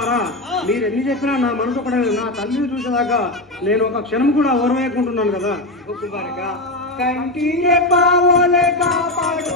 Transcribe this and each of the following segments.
తల్లులారా, మీరు ఎన్ని చెప్పినా నా మనసు కూడా నా తల్లిని చూసేదాకా నేను ఒక క్షణం కూడా ఓర్వేయకుంటున్నాను కదా. కుమారిక కంటి రెప్పవలె కాపాడు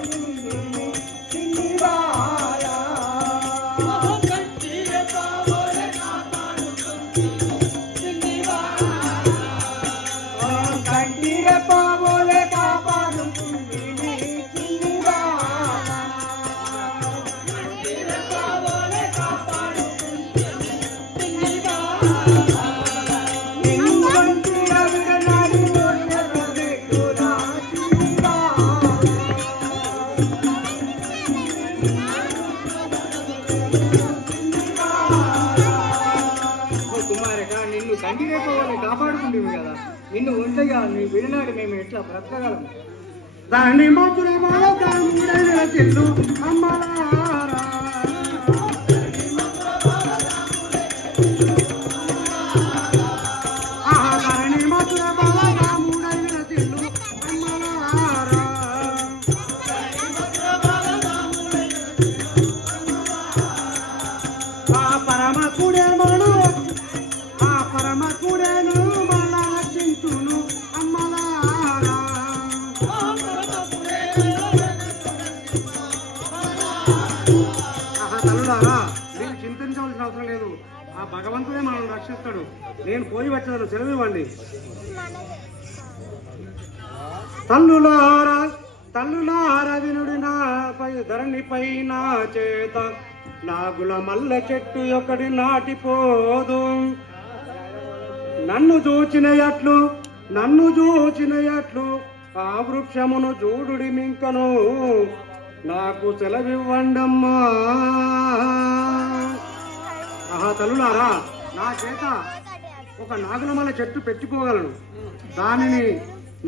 కాపాడుకుంటేవి కదా, నిన్ను ఒంటగా నీ విడినాడు మేము ఎట్లా బ్రతకగలము? దాన్ని మాత్రం చెల్లు అమ్మలారా, ధరణి మాత్రం రాముడైన చెల్లు అమ్మలారా, ఆ పరమకుడేమను మళ్ళా చింతును అమ్మలారా. తల్లులారా, మీరు చింతించవలసిన అవసరం లేదు. ఆ భగవంతుడే మనల్ని రక్షిస్తాడు. నేను పోయి వచ్చేదాన్ని సెలవివ్వండి. తల్లులారా వినుడి నాపై ధరణిపై నా చేత నాగుల మల్లె చెట్టు ఒకటి నాటిపోదు. నన్ను చూచినయట్లు ఆ వృక్షమును చూడుడి మింకను నాకు సెలవివ్వండమ్మా. తల్లులారా, నా చేత ఒక నాగులమల్ల చెట్టు పెట్టిపోగలను. దానిని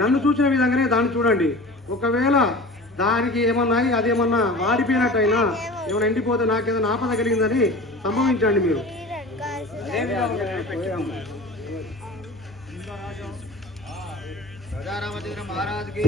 నన్ను చూసిన విధంగానే దాన్ని చూడండి. ఒకవేళ దానికి ఏమన్నా అదేమన్నా వాడిపోయినట్టయినా ఏమైనా ఎండిపోతే నాకేదైనా ఆపద కలిగిందని సంభవించండి మీరు. महाराज की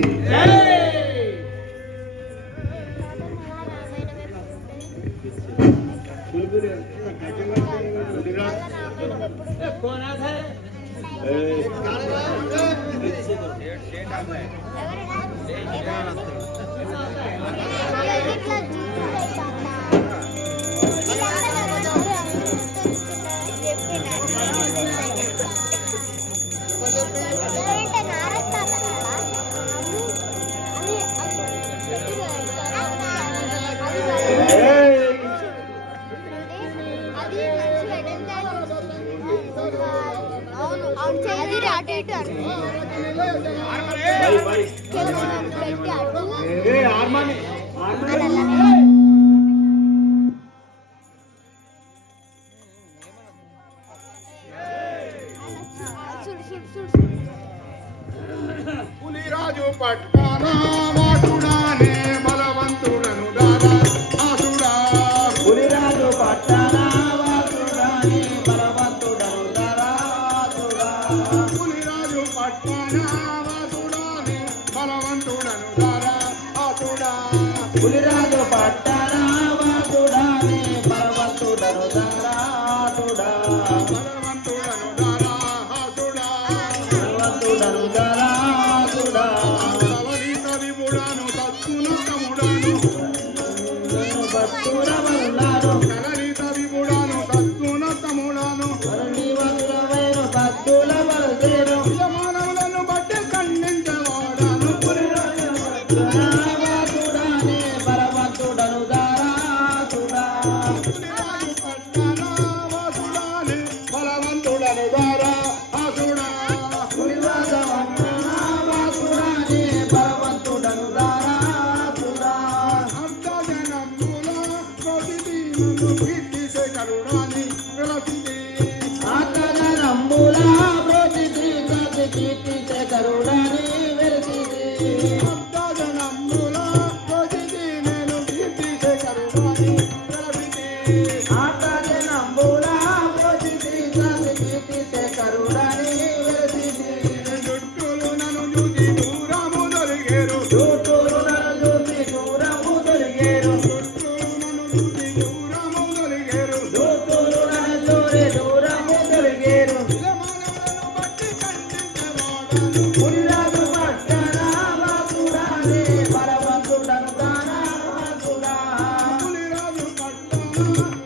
పులిరాజు పట్టానా వాసుడానే బలవంతుడను దాదా ఆసుడా. పులిరాజు పట్టానా వాసుడానే బలవంతుడను దాదా ఆసుడా. పులిరాజు పట్టానా వాసుడానే బలవంతుడను దాదా ఆసుడా. పులిరాజు పట్టానా వాసుడానే బలవంతుడను దాదా ఆసుడా. బలవంతుడను దాదా ఆసుడా. బలవంతుడను దాదా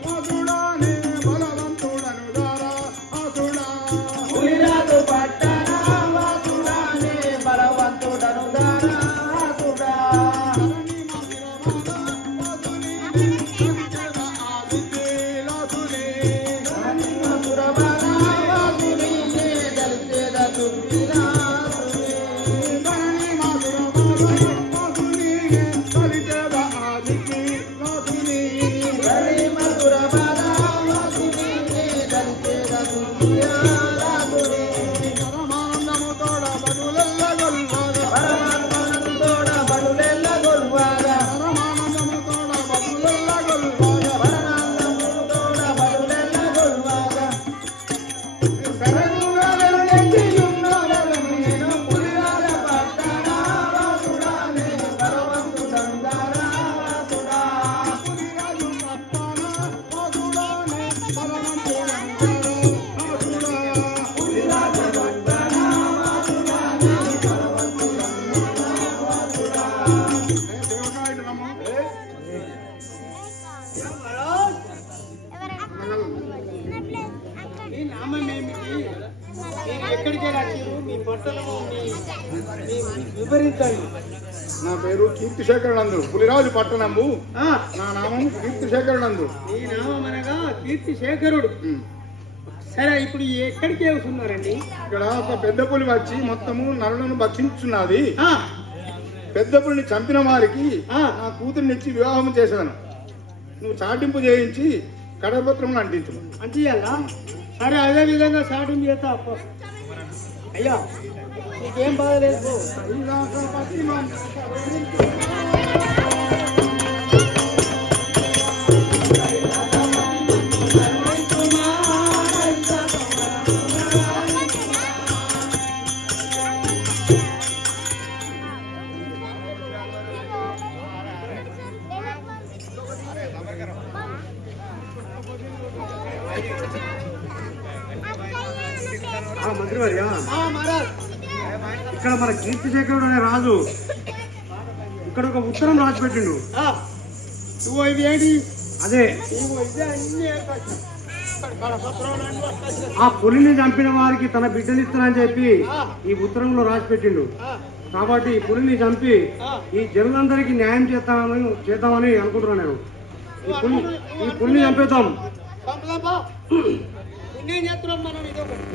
వాసుడానే బలవంతుడను దారా ఆసుడా పులిరాజు పట్టణ వాసుడానే బలవంతుడను దారా ఆసుడా మీ నామం ఏమిటి? మీరు ఎక్కడికి వచ్చారు? మీ పట్టణము వివరించండి. నా పేరు కీర్తిశేఖరనందు పులిరాజు పట్టణము నా నామం కీర్తిశేఖరనందు మీ నామం అనగా కీర్తి శేఖరుడు. సరే, ఇప్పుడు ఎక్కడికి వెళ్తున్నారండి? ఇక్కడ ఒక పెద్ద పులి వచ్చి మొత్తము నరులను భక్షించున్నది. పెద్ద పులిని చంపిన వారికి నా కూతురినిచ్చి వివాహం చేశాను. నువ్వు చాటింపు చేయించి కడపత్రములు అంటించు. అంతేయాలా? సరే, అదే విధంగా సాటింపు చేస్తా. అయ్యా, నీకేం బాధలేదు. మంత్రివర్య, మహారాజ్, ఇక్కడ మన కీర్తిశేఖరుడు అనే రాజు ఇక్కడ ఒక ఉత్తరం రాసి పెట్టిండు. నువ్వు ఇవి ఏంటి? అదే ఆ పులిని చంపిన వారికి తన బిడ్డనిస్తానని చెప్పి ఈ ఉత్తరంలో రాసి పెట్టిండు. కాబట్టి ఈ పులిని చంపి ఈ జనులందరికీ న్యాయం చేద్దామని అనుకుంటున్నాను నేను. ఈ పులిని చంపేద్దాం.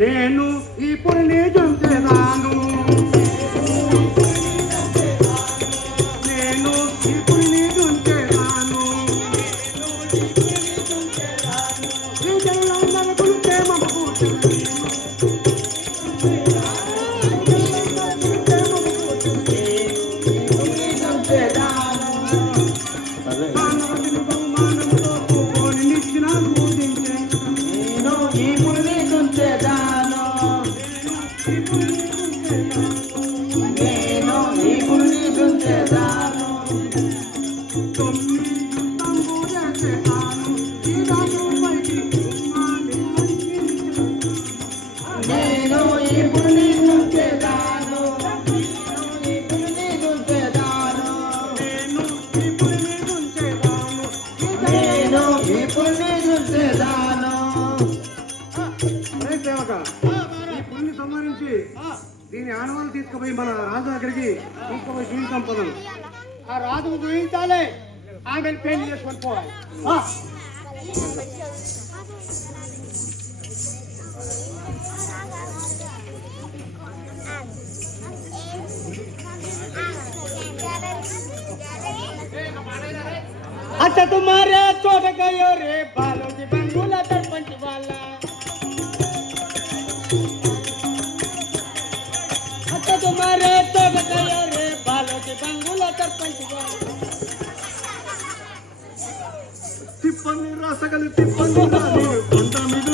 నేను ఈ పులిని చంపేదాను. నేను ఈ పులిని చంపేదాను. ఈ జనులందరికీ ప్రేమ దీని ఆనవాళ్ళు తీసుకుపోయి మన రాజు దగ్గరికి తీసుకుపోయి జీవితం పొందను. ఆ రాజుకు చూపించాలి, ఆమె పెళ్లి చేసుకొని పోవాలి. अच्छा तुम्हारे छोट गयो रे बालों की बंगुला सरपंच वाला। अच्छा तुम्हारे छोट गयो रे बालों की बंगुला सरपंच वाला। తిప్పని రాసగలి తిప్పని రాని కొండ మీద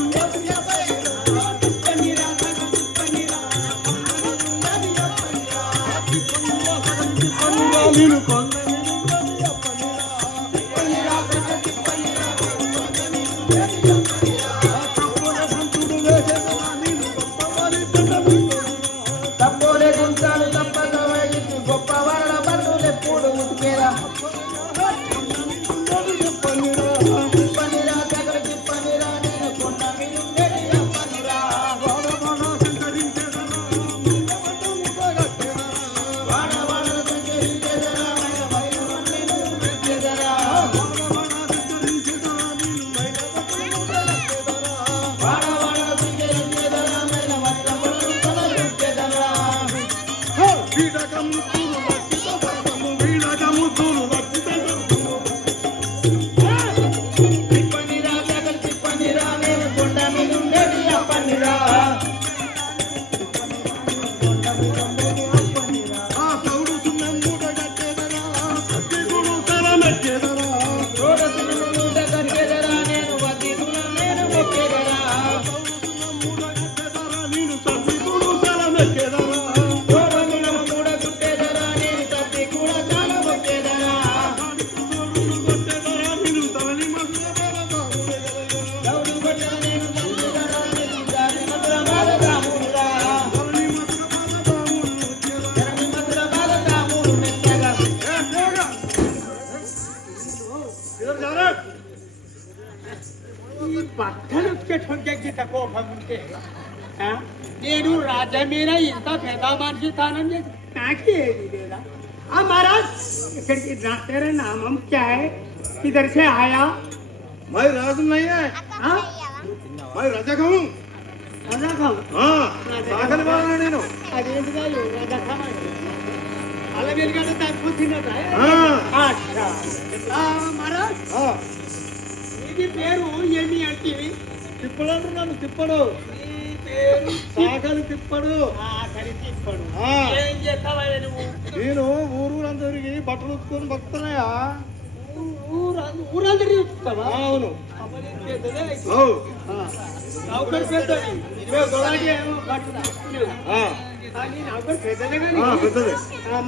తప్పులే గుంటాలు తప్పక వయసు గొప్ప వరల బంధువులు ఎప్పుడు ఉతికేలా బట్టలు ఉతికేటోడికి కోపం ఉంటే ఆ? నేను రాజా మీద ఇంత పెద్ద మనిషి స్థానం చేసి నాకేది లేదా महाराज इక్కడికి तेरा नाम क्या है किधर से आया मैं राजू नहीं है हाँ? मैं राजा हूँ राजा खाऊ हाँ दाखल वाला నేను అదేంటి కాదు రాజా ఖాన్ అలా వెలిగడ తక్కువ తిన్నదా అచ్చా महाराज ఇది పేరు ఏమి అంటివి తిప్పడు అంటున్నాను తిప్పడు ఈ పేరు సాగలు తిప్పడు సరి తిప్పడు ఆ. ఏం చేస్తావా నువ్వు నేను ఊరూరందరికి బట్టలు ఉత్తుకొని బతున్నాయా ఊరందరి చూస్తావా అవును పెద్దదే అవు నౌకరు పెద్దది ఇవే గొలాడి ఏమో బట్టలు తీసుకునేది కానీ నౌకరు పెద్దదే కానీ పెద్దది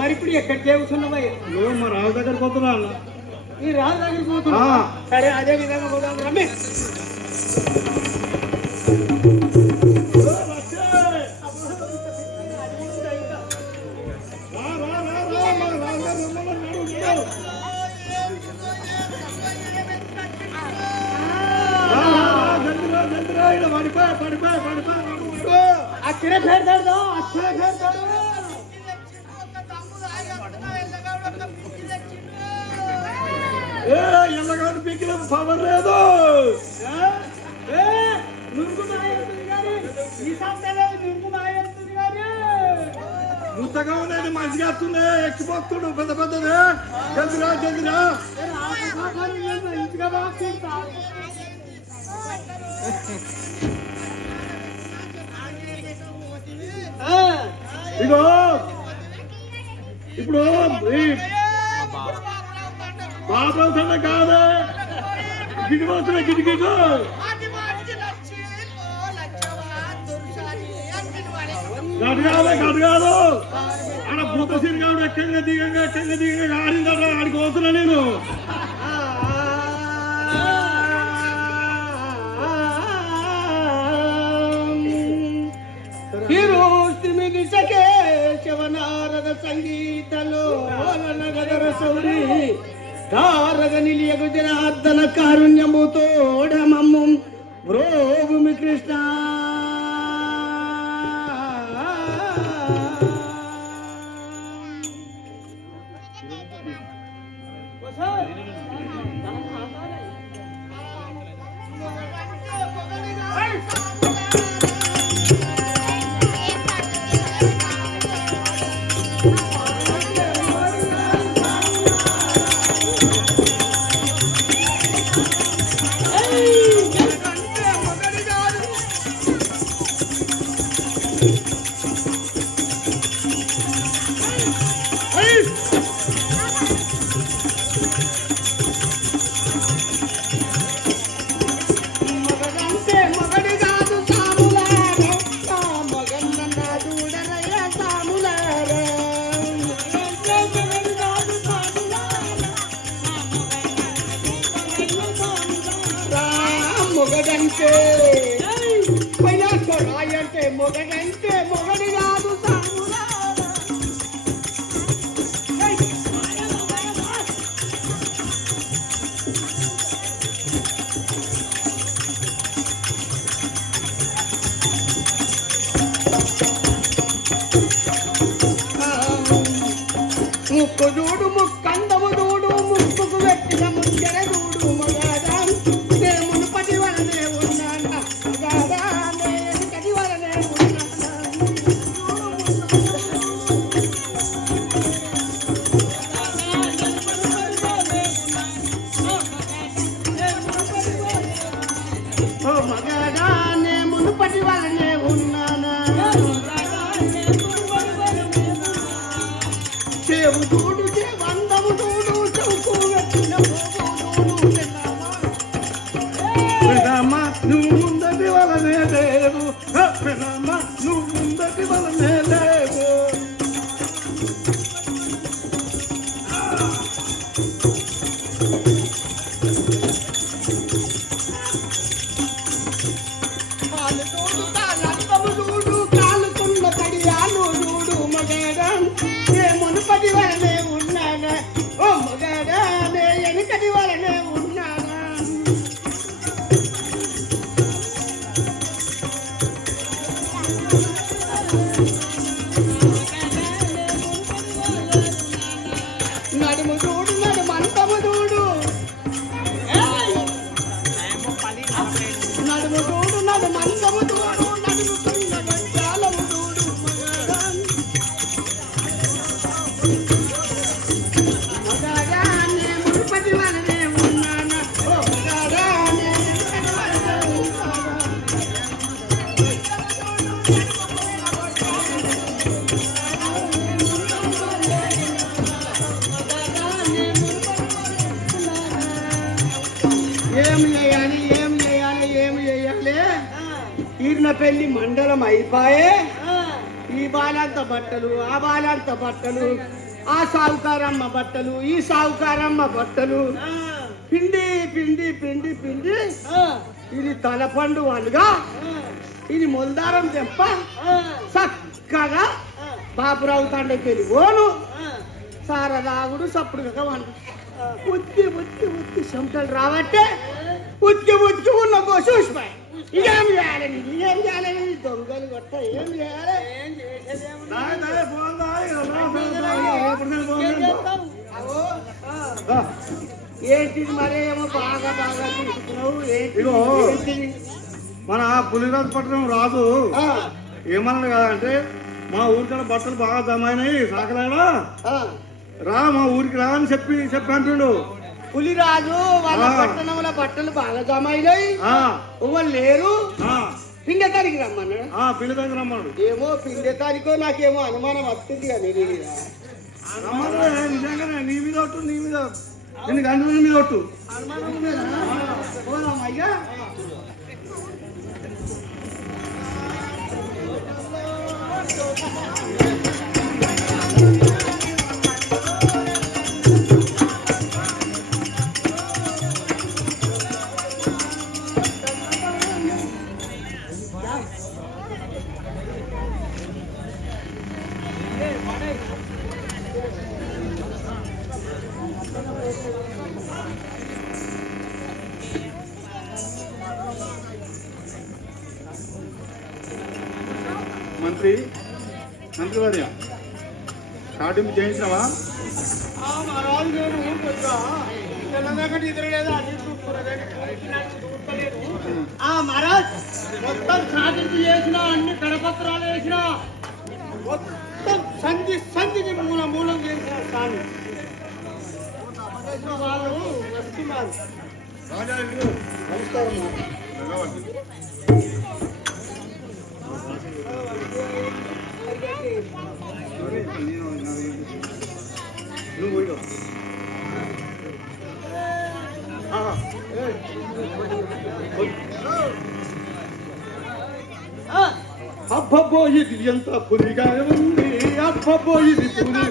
మరి ఇప్పుడు ఎక్కడికి ఏముతున్నావా నువ్వు మా రాజు దగ్గర పోతున్నా ఈ రాజు దగ్గర పోతున్నా ఆ. సరే అదే విధంగా పోదాం రమ్మే అక్కడే పేరుతాడు అక్కడే పేరుతాడు ఎల్లగాడు పీకిన పవర్ లేదు నురుగు మాయేస్తుంది కానీ ఈ సంతలో నురుగు మాయేస్తుంది కానీ ముత్తగా ఉన్నది మంచిగా వస్తుంది ఎక్కిపోతుడు పెద్ద పెద్దది జల్దిరా జల్దిరా ఇంటిగా బాగా ఇగో ఇప్పుడు బాబు సన్న కాదే గిడి వస్తున్నా గిడిగిడు గడు కాదు ఆడ భూత సిరిగాడు ఎక్కంగా దిగంగా ఆడిందట ఆడికి పోతున్నా నేను శివనారద సంగీతలో నగర సౌరి ధారగ నిలియగు జనార్దన కారుణ్యముతోడమమ్ము భ్రోభూమి కృష్ణ మొగడంటే అంటే మొగడంటే మొగడి కాదు ముక్కు చూడు ముక్కందము చూడు ముక్కుకు పెట్టిన ముందర చూడు మగాడా మునుపటి వలనే ఉన్నానా మగాడా వెనుకటి వలనే ఉన్నానా ఓ మగాడా నే మునుపటి వలనే ఉన్నానా చెవు చూడు వందము చూడు చౌకు పెట్టిన నువ్వు ముందటి వలనే లేవు నువ్వు ముందటి వలనే లేవు కాలు చూడు కాళ్ళము చూడు కాలుకున్న కడియాలు చూడు మగాడా నే మునుపటి వలనే ఉన్నానా ఓ మగాడా నే వెనుకటి వలనే ఉన్నానా మంచము తోడు నడుముకున్న మంచాలము తోడు మగాడా నే మునుపటి వలనే ఉన్నానా ఓ మగాడా నే మునుపటి వలనే ఉన్నానా ఏమి చేయాలి ఈయన పెళ్లి మండలం అయిపోయే ఈ బాలంత బట్టలు ఆ బాలంత బట్టలు ఆ సావుకారమ్మ బట్టలు ఈ సావుకారమ్మ బట్టలు పిండి పిండి పిండి పిండి ఇది తలపండు వాళ్ళుగా ఇది మొల్దారం తెప్ప చక్కగా బాపురావు తండ్రికి వెళ్ళి ఓను సారదాగుడు సప్పుడు వండు ఉత్తి ఉత్తి ఉత్తి చెమటలు రావట్టే ఉత్తి ఉత్తి ఉన్న చూసిపోయి ఇదేం చేయాలి ఇదేం చేయాలి దొంగలు కొట్ట ఏం చేయాలి ఏంటిది మరేమో బాగా బాగా తీసుకున్నావు ఏంటిది మన పులిరాజు పట్టణం రాదు ఏమన్నాడు కదంటే మా ఊరికడ బట్టలు బాగా జమైనాయి సాకలాడా రా మా ఊరికి రా అని చెప్పి అంటుండు. పులిరాజు వాళ్ళ పట్టణంలో బట్టలు బాగా జమ అయినాయి వాళ్ళు లేరు పిండే తారీఖు రమ్మన్నాడు. పిండి దగ్గర రమ్మన్నాడు. ఏమో పిండే తారీఖు నాకేమో అనుమానం వస్తుంది కానీ నిజంగానే నీ మీద ఒట్టు నీ మీద నిన్ను గంట మీద ఒట్టు అనుమానం అయ్యా మంత్రివర్య చాటింపు చేయించినావా? మహారాజ్ మొత్తం సాధింపు చేసిన అన్ని కరపత్రాలు వేసిన మొత్తం సంధికి మూలం చేసిన స్వామి వాళ్ళు వస్తున్నారు. నమస్కారం. అబ్బబ్బో ఇది ఎంత పులిగా ఉంది, అబ్బబ్బో ఇది పులి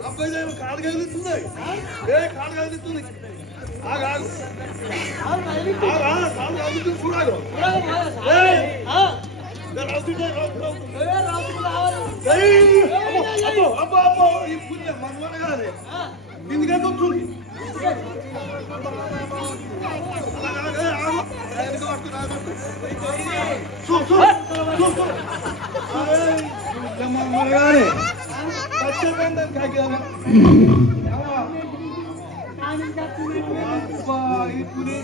అబ్బాయి కాలు కదులుతుంది, కాలు కదులుతుంది, చూడాలి ఈ పుణ్యం మన కాదు ఎందుకంటే వస్తుంది. దానికి కట్టుకునే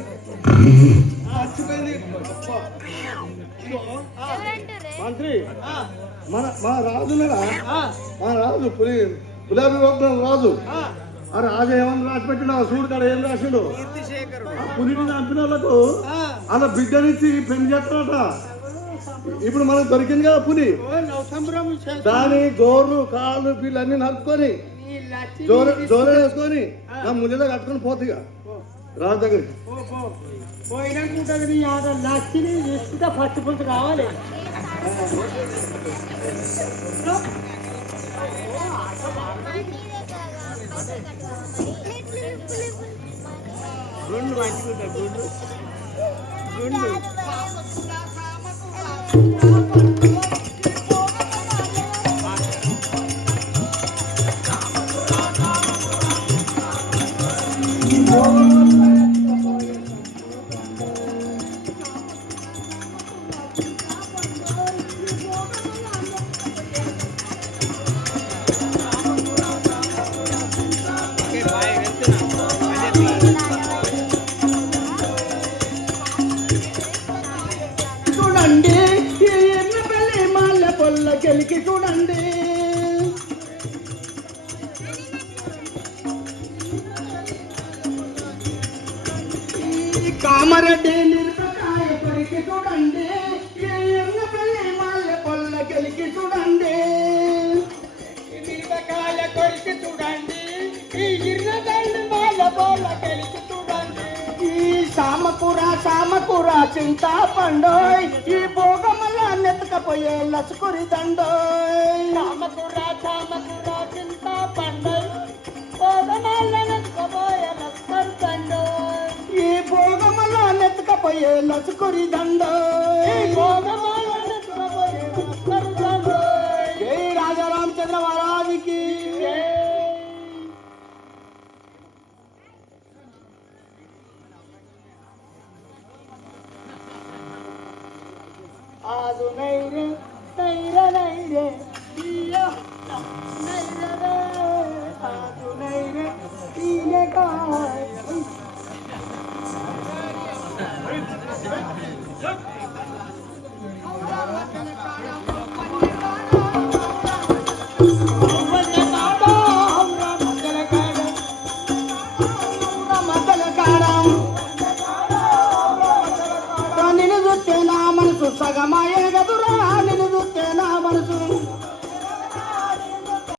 మంత్రి మన రాజు మీద మన రాజు గులాబీ వద్ద రాజు ఆ రాజు ఏమన్నా రాసి పెట్టినా చూడు కాడ ఏం రాసిండు పులిని చంపిన వాళ్ళకు అలా బిడ్డనిచ్చి పెళ్లి చేస్తారట. ఇప్పుడు మనకు దొరికింది కదా పులి, దాని గోర్లు కాళ్ళు వీళ్ళన్నీ నరుక్కొని జోర వేసుకొని నా ముందులో కట్టుకొని పోతుందిగా రాజు దగ్గరికి. పోయినాకుంటుంది నీ ఆడ లక్ష్మి ఇసుకుంటే ఫస్ట్ పులుసు కావాలి. గుండు మంచిగా గుండు గుండు చూడండి ఎన్నపల్లి మల్ల పొల్లకెలికి చూడండి. కామారెడ్డి నిరపకాయ కొరికి చూడండి, ఎన్నపల్లి మల్ల పొల్లకెలికి చూడండి. మిరపకాయ కొరికి చూడండి, ఈ ఇర్రదండి వాళ్ళ బోళ్ళ కలిసి చూడండి. ఈ సామకూర చింతాపండోయ్, ఈ భోగమల్ల నెత్తకపోయే లసుకురి దండోయ్. సామకూర చింతాపండోయ్, భోగమల్ల నెత్తకపోయే లస్కర్ దండోయ్. ఈ భోగమల్ల నెత్తకపోయే లసుకురి దండోయ్. భోగమల్ల నెత్తకపోయే లస్కర్ దండోయ్. జై రాజా రామచంద్ర మహారాజుకి. ఆదు నైరే నైరే ఇయ్యో నైరే ఆదు నైరే ఈనే కాయ్.